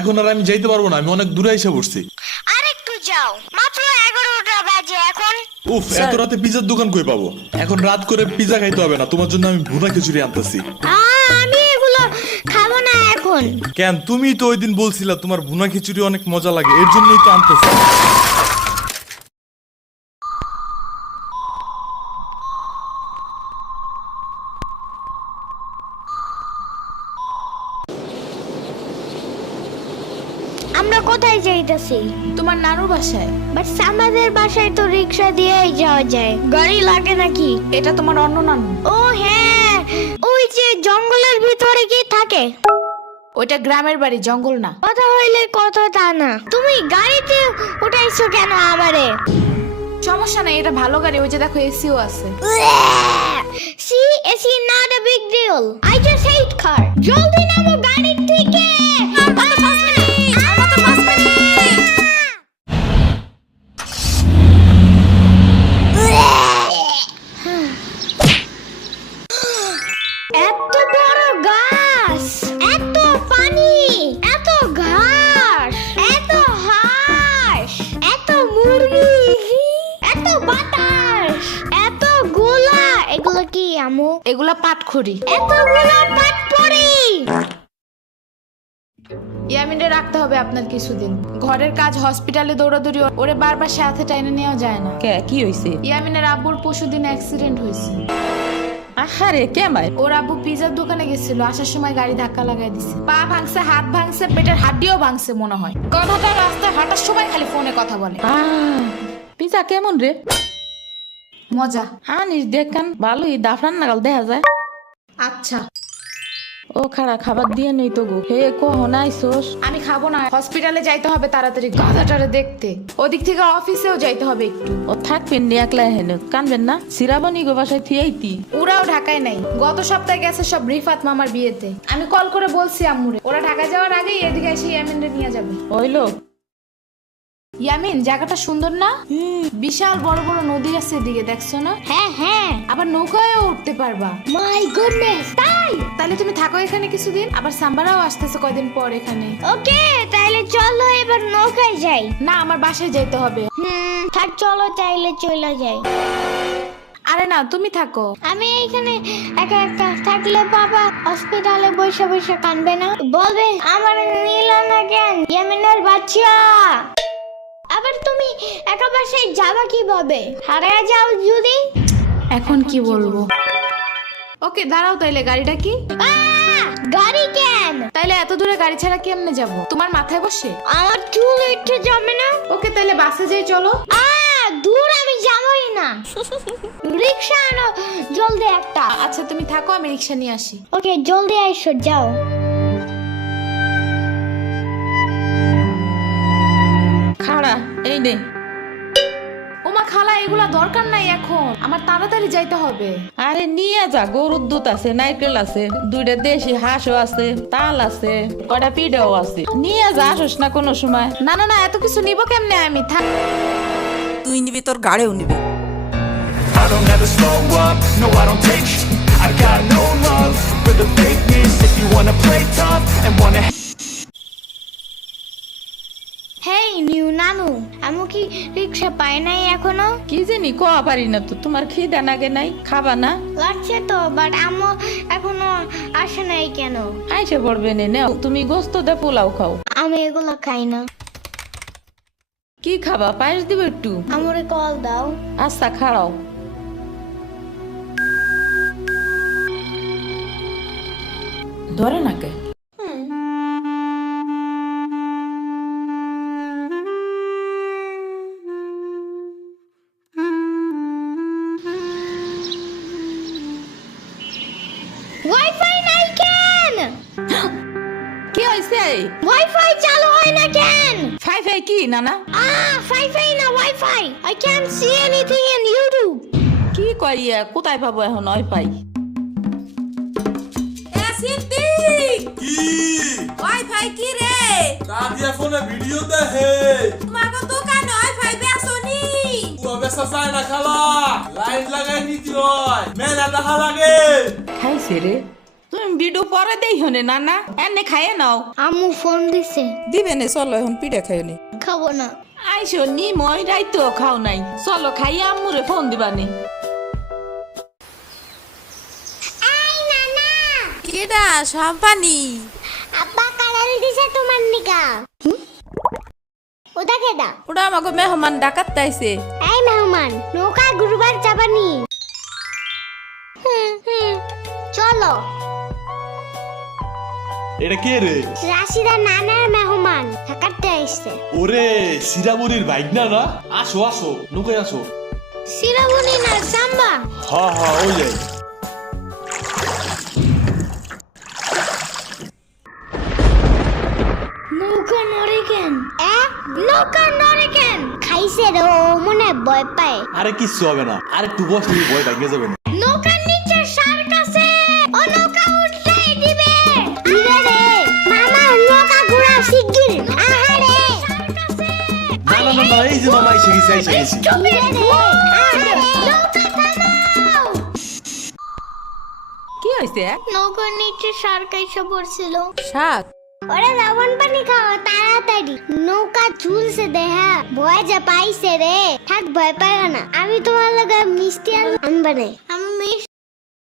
এখন আর আমি যাইতে পারবো না, আমি অনেক দূরে এসে পড়ছি। আরেকটু যাও, মাত্র 11টা বাজে এখন। উফ, এত রাতে পিজার দোকান কই পাবো? এখন রাত করে পিজা খাইতে হবে না, তোমার জন্য আমি ভুনা খিচুড়ি আনতেছি। আমি এগুলো খাবো না এখন। কেন? তুমি তো ওই দিন বলছিলা তোমার ভুনা খিচুড়ি অনেক মজা লাগে, এর জন্যই তো আনতেছি। আমরা কোথায় যাইতেছি? তোমার নানুর বাসায়। বাট আমাদের বাসায় তো রিক্সা দিয়েই যাওয়া যায়, গাড়ি লাগে নাকি? এটা তোমার অন্য নানু। ও হ্যাঁ, ওই যে জঙ্গলের ভিতরে কি থাকে? ওইটা গ্রামের বাড়ি, জঙ্গল না। কথা হইলে কথা তা না। তুমি গাড়িতে উঠাইছো কেন আমারে? সমস্যা নাই, এটা ভালো গাড়ি। ওই যে দেখো, এসিও আছে। See, it's not a big deal. I just hate car. জলদি নামো গাড়ি থেকে। এত বড় গাছ, এত পানি, এত ঘাস, এত হাঁস, এত মুরগি, এত বাতাস, এত গোলা। এগুলো কি আমু? এগুলা পাটখড়ি। এতগুলো পাটপড়ি। ইয়ামিনে রাখতে হবে আপনার কিছুদিন। ঘরের কাজ, হসপিটালে দৌড়াদৌড়ি, ওরে বারবার সাথে টাইনে নেওয়া যায় না। কে কি হইছে? ইয়ামিনের আব্বুর পরশুদিন অ্যাক্সিডেন্ট হয়েছে। আহারে কেমাই? ওর আব্বু পিজার দোকানে গেছিল, আসার সময় গাড়ি ধাক্কা লাগাই দিছে। পা ভাঙছে, হাত ভাঙছে, পেটের হাড্ডিও ভাঙছে মনে হয়। কথাটা রাস্তায় হাঁটার সময় খালি ফোনে কথা বলে। পিজা কেমন রে? মজা। আনিস দেখান, ভালোই দাফরান নাগাল দেখা যায়। আচ্ছা, ও খাড়া খাবার দিয়ে নেই তো গো। হে কখন আইসোস? আমি খাবো না, হসপিটালে যাইতে হবে তাড়াতাড়ি গাধাটারে দেখতে। ওদিক থেকে অফিসেও যাইতে হবে একটু। ও থাকবেন নি একলা হেন, কানবেন না? সিরাবনি গো বাসায় থিয়াইতি। ওরাও ঢাকায় নাই, গত সপ্তাহে গেছে সব রিফাত মামার বিয়েতে। আমি কল করে বলছি আম্মুরে, ওরা ঢাকা যাওয়ার আগেই এদিকে এসে ইয়ামিনরে নিয়ে যাবে। ওইলো ইয়ামিন, জায়গাটা সুন্দর না? বিশাল বড় বড় নদী আছে এদিকে, দেখছো না? হ্যাঁ হ্যাঁ। আবার নৌকায়ও উঠতে পারবা। মাই গুডনেস, তাই? তাহলে তুমি থাকো এখানে কিছুদিন, আবার সাম্বারাও আসতেছে কয়দিন পর এখানে। ওকে, তাইলে চলো এবার নৌকায় যাই। না, আমার বাসায় যাইতে হবে। থাক, চলো তাইলে চলে যাই। আরে না, তুমি থাকো। আমি এইখানে একা একা থাকলে বাবা হসপিটালে বসে বসে কানবে না? বলবে আমার নিল না কেন ইয়ামিনের বাচ্চা। আবার তুমি একা বাসায় যাবা কিভাবে? হারিয়ে যাও যদি? এখন কি বলবো? ওকে দাঁড়াও, তাইলে গাড়িটা কি? গাড়ি কেন? তাইলে এত দূরে গাড়ি ছাড়া কেমনে যাব? তোমার মাথায় বসে? আমার চুল উঠে যাবে না? ওকে, তাইলে বাসে যাই, চলো। দূর আমি যাবই না। রিক্সা আনো জলদি একটা। আচ্ছা তুমি থাকো, আমি রিক্সা নিয়ে আসি। ওকে, জলদি আইসো, যাও। খাড়া এই নে। ওমা খালা, এগুলা দরকার নাই এখন, আমার তাড়াতাড়ি যাইতে হবে। আরে নিয়ে যা, গরুর দুধ আছে, নারকেল আছে, দুইটা দেশি হাঁসও আছে, তাল আছে, কয়টা পিঠাও আছে। নিয়ে যা, আসোস না কোনো সময়? না না না, এত কিছু নিব কেমনে আমি? থাক। তুই নিবি, তোর গাড়িও নিবি। I don't ever slow up, no I don't take sh- I got no love for the fakeness. If you wanna play tough and wanna hey new নানু, আমু কি রিক্সা পায় নাই এখনো? কি জানি কোয়া পারি না তো। তোমার খিদা নাগে নাই? খাবা না? লাগছে তো, বাট আমু এখনো আসে নাই কেন? আইসে পড়বে নে, নাও তুমি গোস্ত দে পোলাও খাও। আমি এগুলো খাই না। কি খাবা? পায়েস দিব একটু? আমুরে কল দাও। আচ্ছা খাড়াও। ধরে নাকে। ওয়াইফাই নাই কেন? কি হয়েছে? ওয়াইফাই চালু হয় না কেন? ফাই ফাই কি নানা? ফাইফাই না wifi. I can't see anything in YouTube. কি কইয়া কোথায় পাবো এখন ওয়াইফাই? কি ওয়াইফাই কি রে? দাদিয়া ফোনে ভিডিও দেখে। তোমাকে দোকানে ওয়াইফাই বেসনি? পুরো বেসা যায় না খালা, লাইন লাগাই নিতে হয়, মেলা দেখা লাগে। খাইছে রে? তুমি ভিডিও পরে দেই হনে না না এনে খাইয়ে নাও। আম্মু ফোন দিছে। দিবে নে চলো এখন পিঠা খাই নি। খাবো না। আইসো নি মই রাইতো খাও নাই, চলো খাইয়া আম্মুরে ফোন দিবানি। এই নানা, কেডা সম্পানি? আব্বা কালার দিছে তোমার নিকা। ওটা কেডা? ওটা আমাকে মেহমান ডাকাত তাইছে। এই মেহমান, নৌকা গুরুবার চাপানি। চলো। এটা কে রে? রাশিদা নানার মেহমান থাকাতে আসছে। ওরে সিরাবুরির বাইক না না, আসো আসো নৌকায় আসো। সিরাবুনি না সাম্বা। হ্যাঁ ওই যাই। নৌকা নড়ে কেন? নৌকা নড়ে কেন? খাইছে রে, ও মনে হয় ভয় পায়। আরে কিচ্ছু হবে না, আরে একটু বসে ভয় ভাঙে যাবে না। নৌকার নিচে শার্ক আছে, ও নৌকা উঠতেই দিবে। দিবে রে মামা, নৌকা ঘোরা শিগগির। আহারে শার্ক আছে। না এই যে মামা এসে গেছি। দিবে রে, আহারে নৌকা থামাও। কি হইছে? নৌকার নিচে শার্ক এসে পড়ছিল। শাক ওরে লবণ পানি খাও তাড়াতাড়ি, নৌকা ঝুলছে দেহা। ভয় যে পাইছে রে, থাক ভয় পাইও না। আমি তোমার লগে মিষ্টি আনবো না। আমি